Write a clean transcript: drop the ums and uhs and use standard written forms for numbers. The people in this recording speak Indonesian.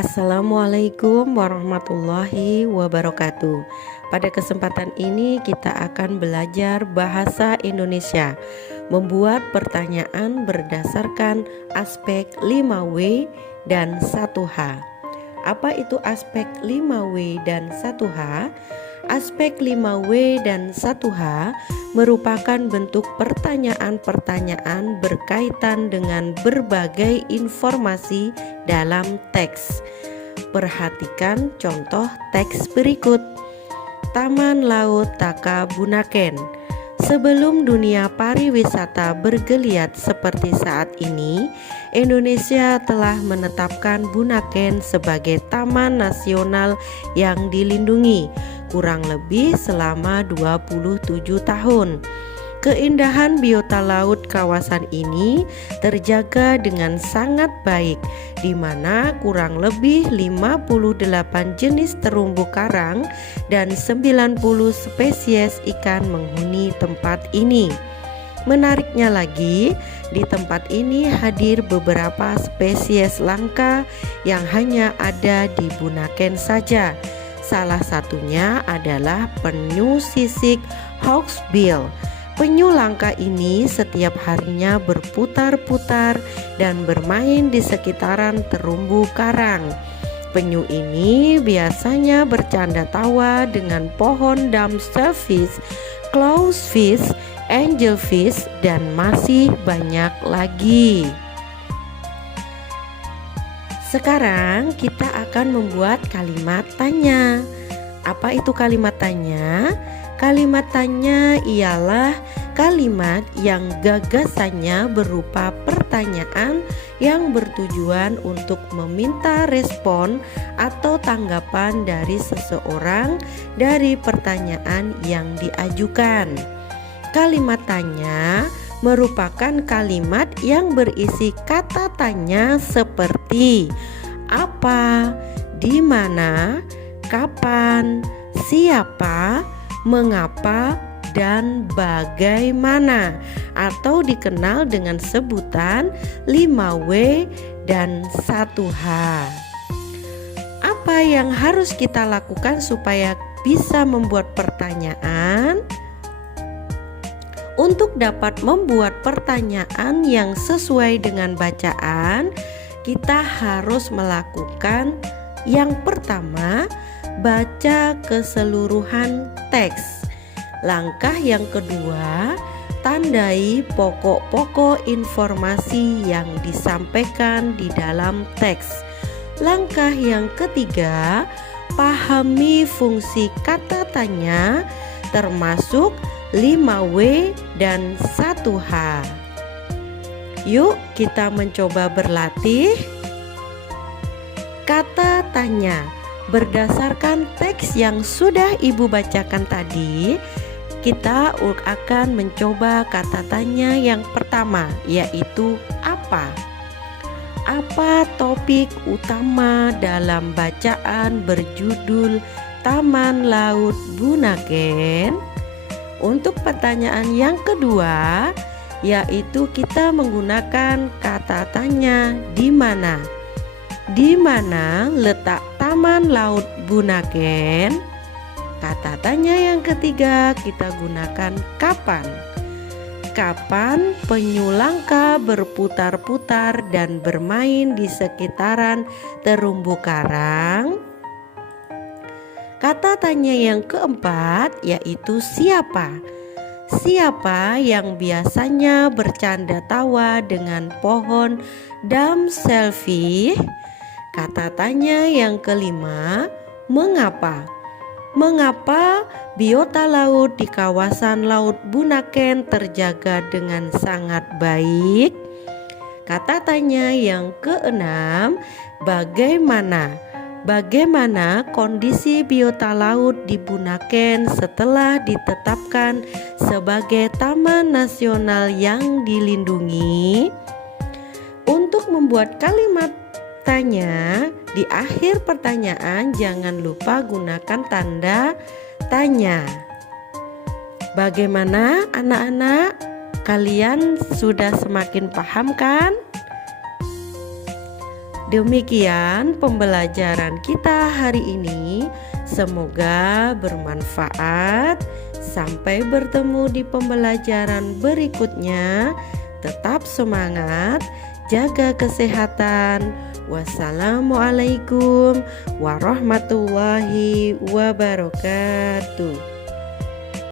Assalamualaikum warahmatullahi wabarakatuh. Pada kesempatan ini kita akan belajar bahasa Indonesia, membuat pertanyaan berdasarkan aspek 5W dan 1H. Apa itu aspek 5W dan 1H? Aspek 5W dan 1H merupakan bentuk pertanyaan-pertanyaan berkaitan dengan berbagai informasi dalam teks. Perhatikan contoh teks berikut. Taman Laut Taka Bunaken. Sebelum dunia pariwisata bergeliat seperti saat ini, Indonesia telah menetapkan Bunaken sebagai taman nasional yang dilindungi kurang lebih selama 27 tahun. Keindahan biota laut kawasan ini terjaga dengan sangat baik, di mana kurang lebih 58 jenis terumbu karang dan 90 spesies ikan menghuni tempat ini. Menariknya lagi, di tempat ini hadir beberapa spesies langka yang hanya ada di Bunaken saja. Salah satunya adalah penyu sisik hawksbill. Penyu langka ini setiap harinya berputar-putar dan bermain di sekitaran terumbu karang. Penyu ini biasanya bercanda tawa dengan pohon dumpsterfish, clownfish, angelfish, dan masih banyak lagi. Sekarang kita akan membuat kalimat tanya. Apa itu kalimat tanya? Kalimat tanya ialah kalimat yang gagasannya berupa pertanyaan yang bertujuan untuk meminta respon atau tanggapan dari seseorang dari pertanyaan yang diajukan. Kalimat tanya merupakan kalimat yang berisi kata tanya seperti apa, di mana, kapan, siapa, mengapa, dan bagaimana, atau dikenal dengan sebutan 5W dan 1H. Apa yang harus kita lakukan supaya bisa membuat pertanyaan? Untuk dapat membuat pertanyaan yang sesuai dengan bacaan, kita harus melakukan yang pertama, baca keseluruhan teks. Langkah yang kedua, tandai pokok-pokok informasi yang disampaikan di dalam teks. Langkah yang ketiga, pahami fungsi kata tanya termasuk 5W dan 1H. Yuk kita mencoba berlatih. Kata tanya. Berdasarkan teks yang sudah Ibu bacakan tadi, kita akan mencoba kata tanya yang pertama, yaitu apa. Apa topik utama dalam bacaan berjudul Taman Laut Bunaken? Untuk pertanyaan yang kedua, yaitu kita menggunakan kata tanya di mana. Di mana letak Taman Laut Bunaken? Kata tanya yang ketiga kita gunakan kapan. Kapan penyu langka berputar-putar dan bermain di sekitaran terumbu karang? Kata tanya yang keempat yaitu siapa. Siapa yang biasanya bercanda tawa dengan pohon dumpsterfish? Kata tanya yang kelima, mengapa? Mengapa biota laut di kawasan Laut Bunaken terjaga dengan sangat baik? Kata tanya yang keenam, bagaimana? Bagaimana kondisi biota laut di Bunaken setelah ditetapkan sebagai taman nasional yang dilindungi? Untuk membuat kalimat tanya, di akhir pertanyaan jangan lupa gunakan tanda tanya. Bagaimana anak-anak? Kalian sudah semakin paham kan? Demikian pembelajaran kita hari ini. Semoga bermanfaat. Sampai bertemu di pembelajaran berikutnya. Tetap semangat, jaga kesehatan. Wassalamualaikum warahmatullahi wabarakatuh.